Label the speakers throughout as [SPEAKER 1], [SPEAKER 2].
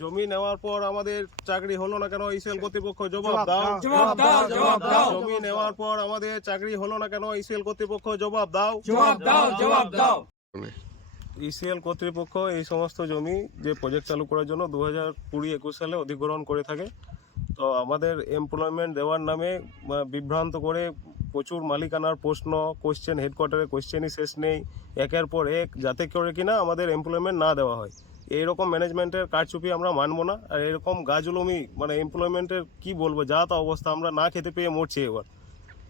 [SPEAKER 1] জমি নেওয়ার পর আমাদের চাকরি হলো না কেন? ইসিএল কর্তৃপক্ষ জবাব দাও।
[SPEAKER 2] জবাব দাও জবাব দাও
[SPEAKER 1] জমি নেওয়ার পর আমাদের চাকরি হলো না কেন? ইসেল কর্তৃপক্ষ জবাব দাও।
[SPEAKER 2] জবাব দাও জবাব দাও।
[SPEAKER 1] ইসিএল কর্তৃপক্ষ এই সমস্ত জমি যে প্রজেক্ট চালু করার জন্য দু হাজার কুড়ি একুশ সালে অধিগ্রহণ করে থাকে তো আমাদের এমপ্লয়মেন্ট দেওয়ার নামে বিভ্রান্ত করে প্রচুর মালিকানার প্রশ্ন কোশ্চেন হেডকোয়ার্টারে কোশ্চেনই শেষ নেই একের পর এক যাতে করে কিনা আমাদের এমপ্লয়মেন্ট না দেওয়া হয়। এইরকম ম্যানেজমেন্টের কারচুপি আমরা মানবো না আর এরকম গাজলমি মানে এমপ্লয়মেন্টের কি বলব যা তা অবস্থা আমরা না খেতে পেয়ে মরছি এবার।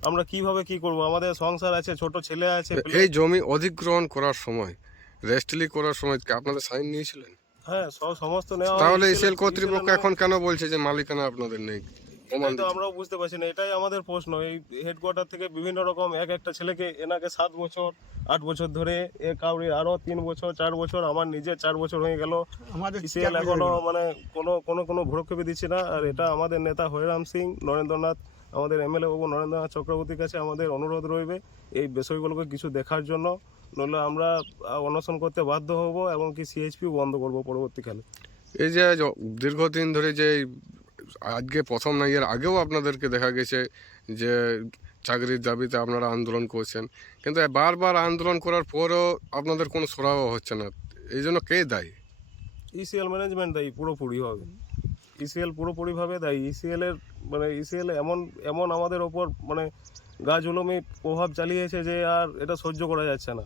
[SPEAKER 1] আমরা কীভাবে কি করব? আমাদের সংসার আছে ছোট ছেলে আছে
[SPEAKER 3] এই জমি অধিগ্রহণ করার সময় রেস্টলি করার সময় কি আপনাদের সাইন নিয়েছিলেন?
[SPEAKER 1] হ্যাঁ সব সমস্ত নেওয়া
[SPEAKER 3] তাহলে
[SPEAKER 1] হয়েছিল।
[SPEAKER 3] এসএল কর্তৃপক্ষ এখন কেন বলছে যে মালিকানা আপনাদের নেই? প্রমাণ
[SPEAKER 1] এটাই তো আমরাও বুঝতে পারছি না এটাই আমাদের প্রশ্ন। এই হেডকোয়ার্টার থেকে বিভিন্ন রকম এক একটা ছেলেকে এনাকে সাত বছর আট বছর ধরে এ কাউরি আরও তিন বছর চার বছর আমার নিজের চার বছর হয়ে গেল।
[SPEAKER 2] আমাদের
[SPEAKER 1] এখনও মানে কোনো কোনো কোনো ভ্রক্ষেপে দিচ্ছে না আর এটা আমাদের নেতা হরিরাম সিং নরেন্দ্রনাথ আমাদের এমএলএ বাবু নরেন্দ্রনাথ চক্রবর্তীর কাছে আমাদের অনুরোধ রইবে এই বিষয়গুলোকে কিছু দেখার জন্য। নইলে আমরা অনশন করতে বাধ্য হব এবং কি সিএইচপি বন্ধ করব পরবর্তীকালে।
[SPEAKER 3] এই যে দীর্ঘদিন ধরে যে এই আজকে প্রথম না, এর আগেও আপনাদেরকে দেখা গেছে যে চাকরির দাবিতে আপনারা আন্দোলন করছেন। কিন্তু বারবার আন্দোলন করার পরও আপনাদের কোনো সরাও হচ্ছে না। এই জন্য কে দায়ী?
[SPEAKER 1] ইসিএল ম্যানেজমেন্ট দায়ী, পুরোপুরি হবে। ইসিএল পুরোপুরিভাবে দায়ী। ইসিএল এর মানে ইসিএল এমন এমন আমাদের ওপর মানে গা জুলুমি প্রভাব চালিয়েছে যে আর এটা সহ্য করা যাচ্ছে না।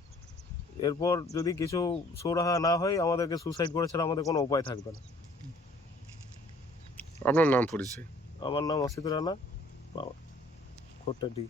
[SPEAKER 1] এরপর যদি কিছু সুরাহা না হয়, আমাদেরকে সুসাইড করে ছাড়া আমাদের কোনো উপায় থাকবে না।
[SPEAKER 3] আপনার নাম পরিচয়?
[SPEAKER 1] আমার নাম অসিত রানা খোট্টা ডি।